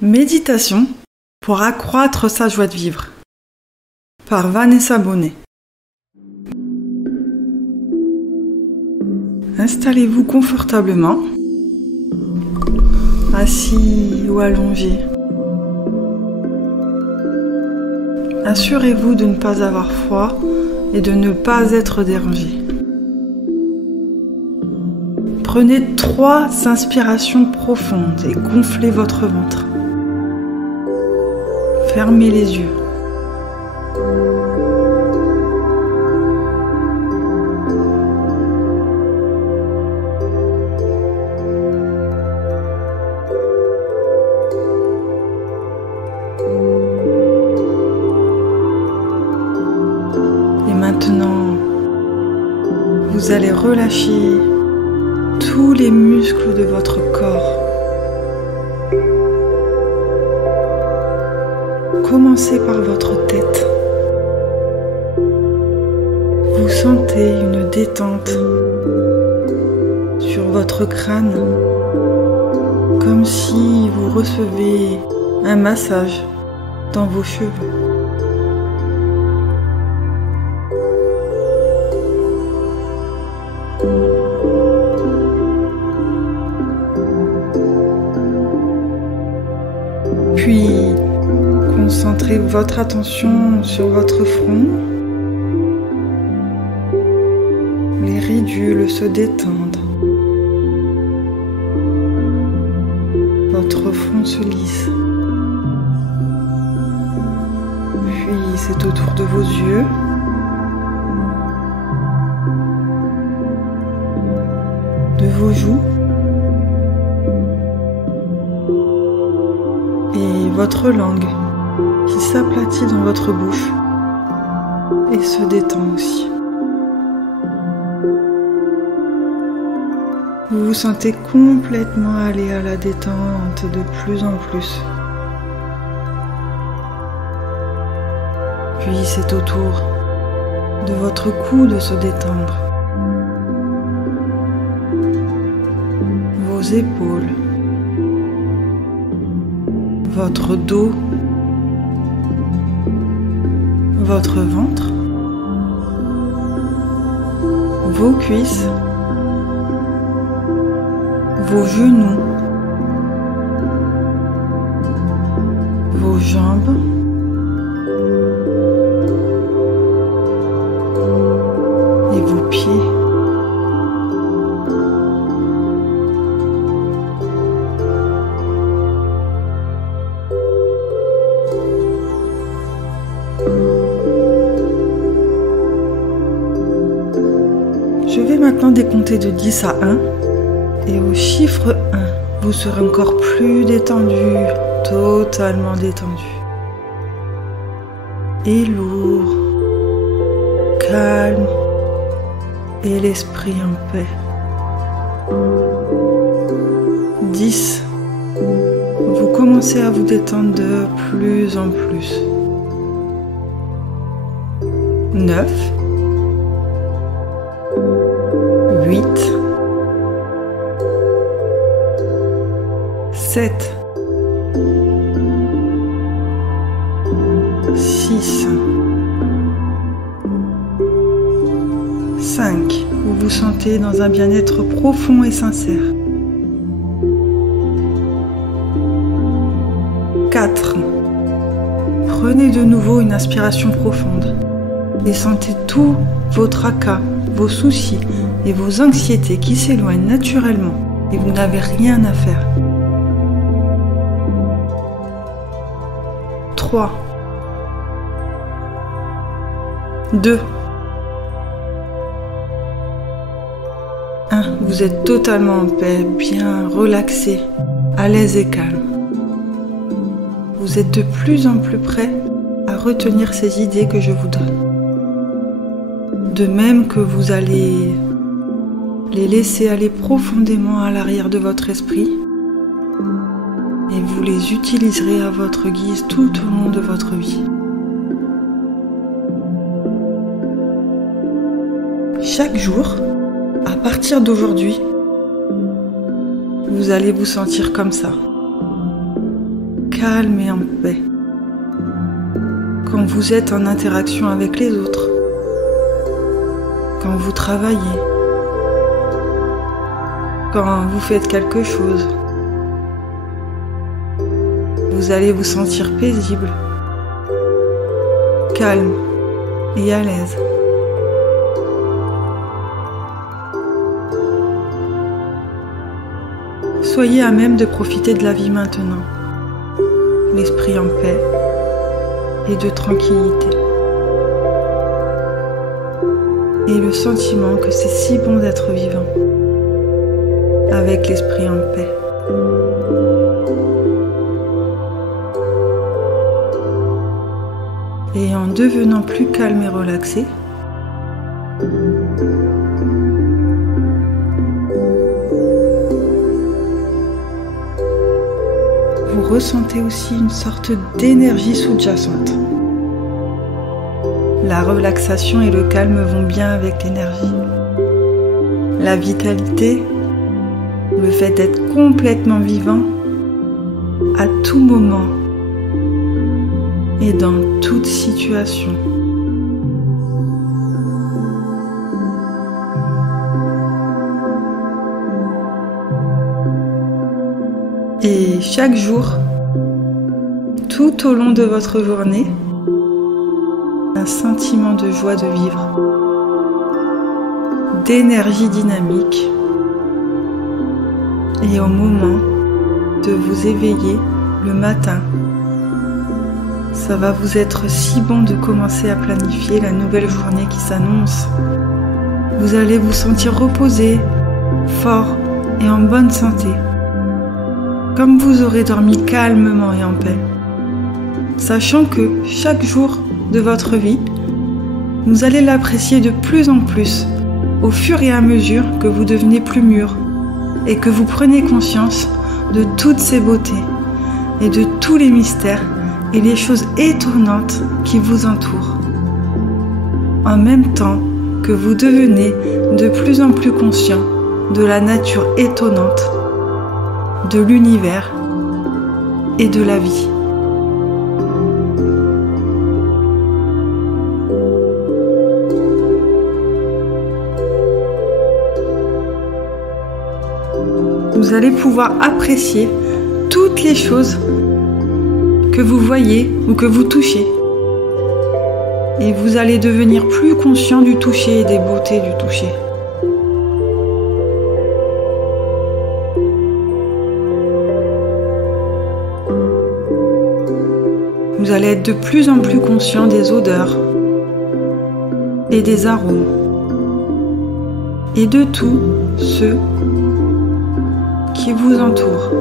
Méditation pour accroître sa joie de vivre par Vanessa Bonnet. Installez-vous confortablement, assis ou allongé. Assurez-vous de ne pas avoir froid et de ne pas être dérangé. Prenez 3 inspirations profondes et gonflez votre ventre. Fermez les yeux. Et maintenant, vous allez relâcher tous les muscles de votre corps. Commencez par votre tête. Vous sentez une détente sur votre crâne, comme si vous recevez un massage dans vos cheveux. Puis, concentrez votre attention sur votre front. Les ridules se détendent. Votre front se lisse. Puis, c'est autour de vos yeux. De vos joues. Et votre langue qui s'aplatit dans votre bouche et se détend aussi. Vous vous sentez complètement aller à la détente de plus en plus. Puis c'est au tour de votre cou de se détendre. Vos épaules. Votre dos, votre ventre, vos cuisses, vos genoux, vos jambes, et vos pieds. Je vais maintenant décompter de 10 à 1 et au chiffre 1, vous serez encore plus détendu, totalement détendu. Et lourd, calme et l'esprit en paix. 10, vous commencez à vous détendre de plus en plus. 9, 8, 7, 6, 5. Vous vous sentez dans un bien-être profond et sincère. 4. Prenez de nouveau une inspiration profonde et sentez tous vos tracas, vos soucis et vos anxiétés qui s'éloignent naturellement et vous n'avez rien à faire. 3, 2, 1. Vous êtes totalement en paix, bien relaxé, à l'aise et calme. Vous êtes de plus en plus prêt à retenir ces idées que je vous donne. De même que vous allez les laisser aller profondément à l'arrière de votre esprit et vous les utiliserez à votre guise tout au long de votre vie. Chaque jour, à partir d'aujourd'hui, vous allez vous sentir comme ça. calme et en paix. Quand vous êtes en interaction avec les autres, quand vous travaillez, quand vous faites quelque chose, vous allez vous sentir paisible, calme et à l'aise. Soyez à même de profiter de la vie maintenant, l'esprit en paix et de tranquillité. Et le sentiment que c'est si bon d'être vivant, avec l'esprit en paix. Et en devenant plus calme et relaxé, vous ressentez aussi une sorte d'énergie sous-jacente. La relaxation et le calme vont bien avec l'énergie. La vitalité, le fait d'être complètement vivant à tout moment et dans toute situation. Et chaque jour, tout au long de votre journée, un sentiment de joie de vivre, d'énergie dynamique, et au moment de vous éveiller le matin, ça va vous être si bon de commencer à planifier la nouvelle journée qui s'annonce. Vous allez vous sentir reposé, fort et en bonne santé, comme vous aurez dormi calmement et en paix, sachant que chaque jour de votre vie, vous allez l'apprécier de plus en plus au fur et à mesure que vous devenez plus mûr et que vous prenez conscience de toutes ces beautés et de tous les mystères et les choses étonnantes qui vous entourent. En même temps que vous devenez de plus en plus conscient de la nature étonnante, de l'univers et de la vie. Vous allez pouvoir apprécier toutes les choses que vous voyez ou que vous touchez. Et vous allez devenir plus conscient du toucher et des beautés du toucher. Vous allez être de plus en plus conscient des odeurs et des arômes et de tous ceux qui vous entourent.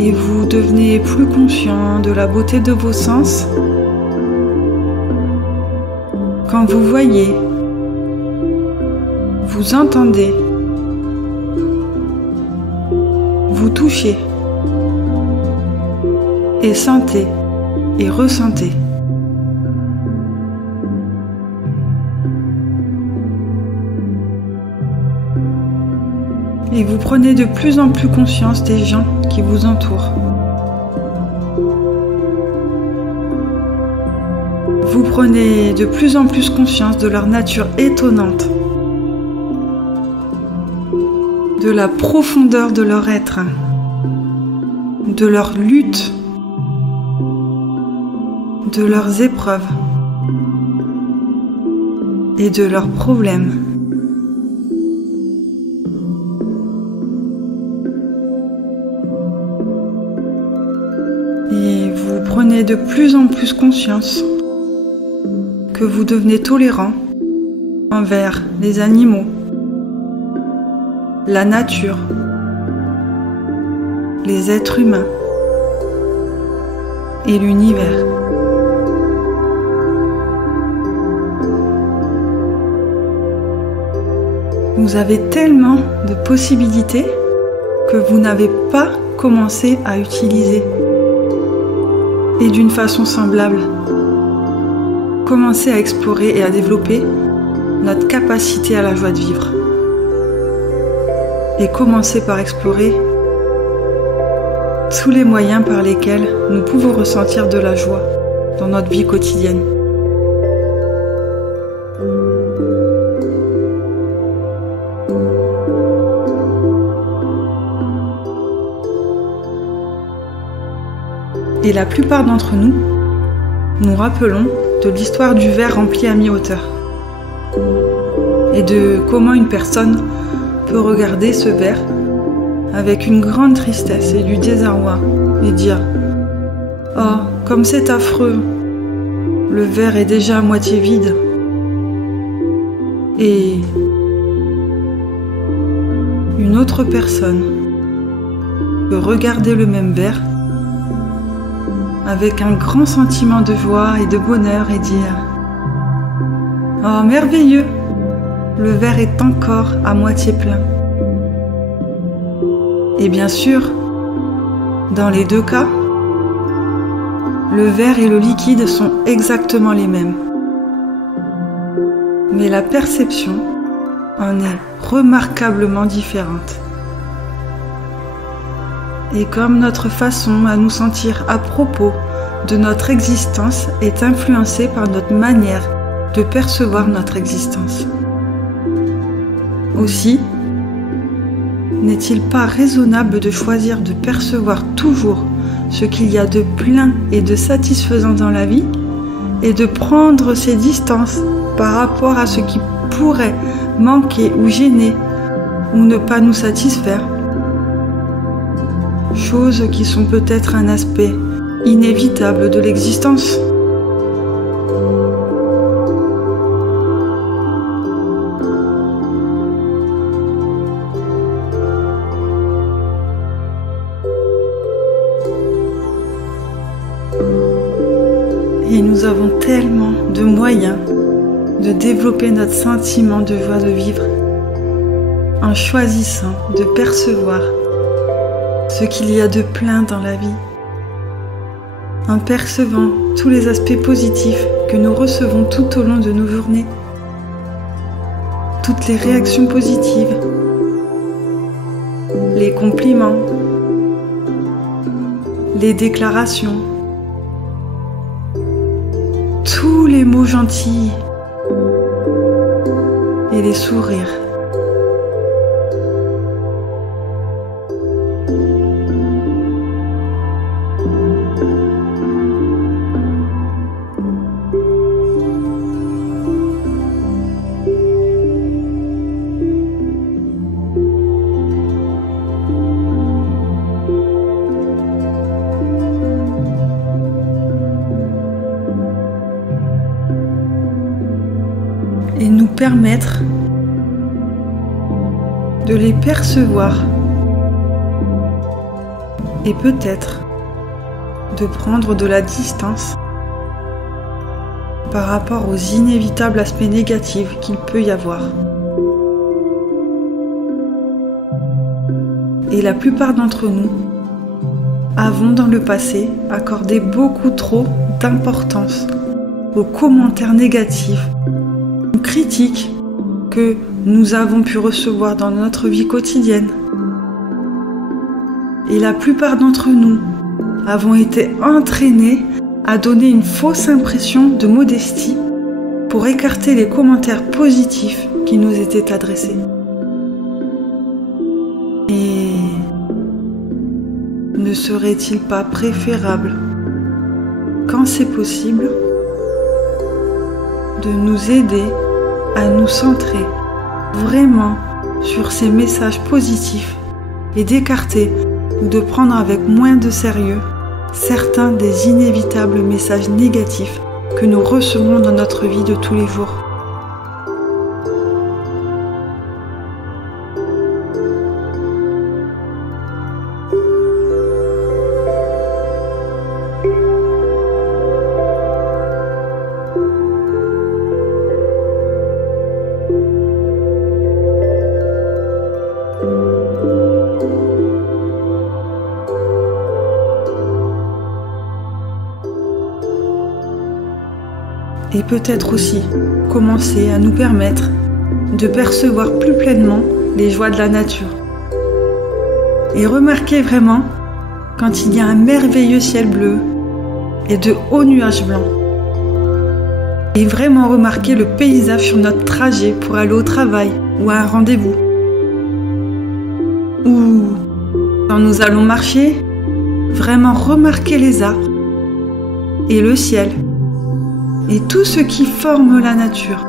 Et vous devenez plus conscient de la beauté de vos sens quand vous voyez, vous entendez, vous touchez et sentez et ressentez. Et vous prenez de plus en plus conscience des gens qui vous entourent. Vous prenez de plus en plus conscience de leur nature étonnante, de la profondeur de leur être, de leur lutte, de leurs épreuves et de leurs problèmes. Et vous prenez de plus en plus conscience que vous devenez tolérant envers les animaux, la nature, les êtres humains et l'univers. Vous avez tellement de possibilités que vous n'avez pas commencé à utiliser. Et d'une façon semblable, commencez à explorer et à développer notre capacité à la joie de vivre. et commencer par explorer tous les moyens par lesquels nous pouvons ressentir de la joie dans notre vie quotidienne. Et la plupart d'entre nous nous rappelons de l'histoire du verre rempli à mi-hauteur et de comment une personne peut regarder ce verre avec une grande tristesse et du désarroi et dire « Oh, comme c'est affreux, le verre est déjà à moitié vide. » Et une autre personne peut regarder le même verre avec un grand sentiment de joie et de bonheur et dire « Oh, merveilleux, le verre est encore à moitié plein. » Et bien sûr, dans les deux cas, le verre et le liquide sont exactement les mêmes. Mais la perception en est remarquablement différente. Et comme notre façon à nous sentir à propos de notre existence est influencée par notre manière de percevoir notre existence. Aussi, n'est-il pas raisonnable de choisir de percevoir toujours ce qu'il y a de plein et de satisfaisant dans la vie et de prendre ses distances par rapport à ce qui pourrait manquer ou gêner ou ne pas nous satisfaire? Choses qui sont peut-être un aspect inévitable de l'existence. Et nous avons tellement de moyens de développer notre sentiment de joie de vivre en choisissant de percevoir ce qu'il y a de plein dans la vie, en percevant tous les aspects positifs que nous recevons tout au long de nos journées, toutes les réactions positives, les compliments, les déclarations, tous les mots gentils et les sourires. Et nous permettre de les percevoir et peut-être de prendre de la distance par rapport aux inévitables aspects négatifs qu'il peut y avoir. Et la plupart d'entre nous avons dans le passé accordé beaucoup trop d'importance aux commentaires négatifs, critiques que nous avons pu recevoir dans notre vie quotidienne. Et la plupart d'entre nous avons été entraînés à donner une fausse impression de modestie pour écarter les commentaires positifs qui nous étaient adressés. Et ne serait-il pas préférable, quand c'est possible, de nous aider à nous centrer vraiment sur ces messages positifs et d'écarter ou de prendre avec moins de sérieux certains des inévitables messages négatifs que nous recevons dans notre vie de tous les jours. Et peut-être aussi commencer à nous permettre de percevoir plus pleinement les joies de la nature, Et remarquez vraiment quand il y a un merveilleux ciel bleu et de hauts nuages blancs. Et vraiment remarquez le paysage sur notre trajet pour aller au travail ou à un rendez-vous. Ou quand nous allons marcher, vraiment remarquez les arbres et le ciel et tout ce qui forme la nature.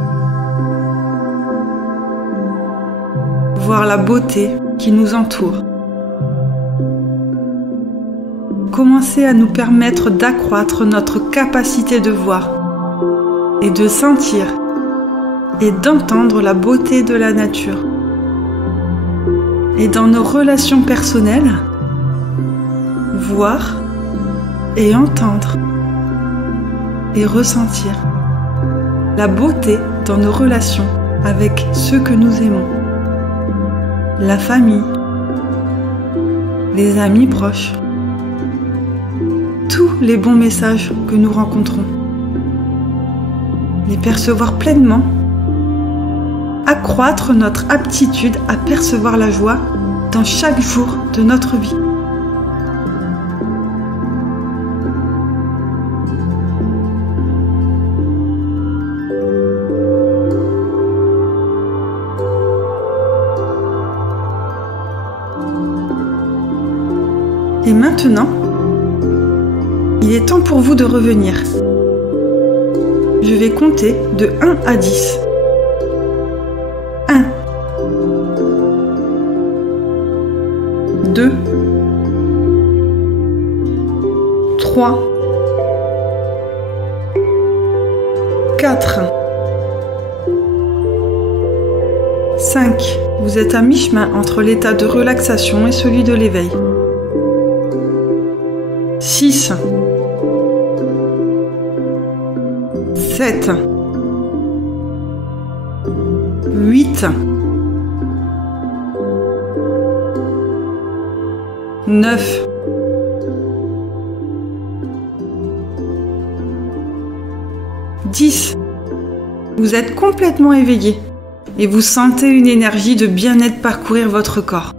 Voir la beauté qui nous entoure. Commencez à nous permettre d'accroître notre capacité de voir et de sentir et d'entendre la beauté de la nature. Et dans nos relations personnelles, voir et entendre et ressentir la beauté dans nos relations avec ceux que nous aimons, la famille, les amis proches, tous les bons messages que nous rencontrons, les percevoir pleinement, accroître notre aptitude à percevoir la joie dans chaque jour de notre vie. Et maintenant, il est temps pour vous de revenir. Je vais compter de 1 à 10. 1, 2, 3, 4, 5. Vous êtes à mi-chemin entre l'état de relaxation et celui de l'éveil. 6, 7, 8, 9, 10. Vous êtes complètement éveillé et vous sentez une énergie de bien-être parcourir votre corps.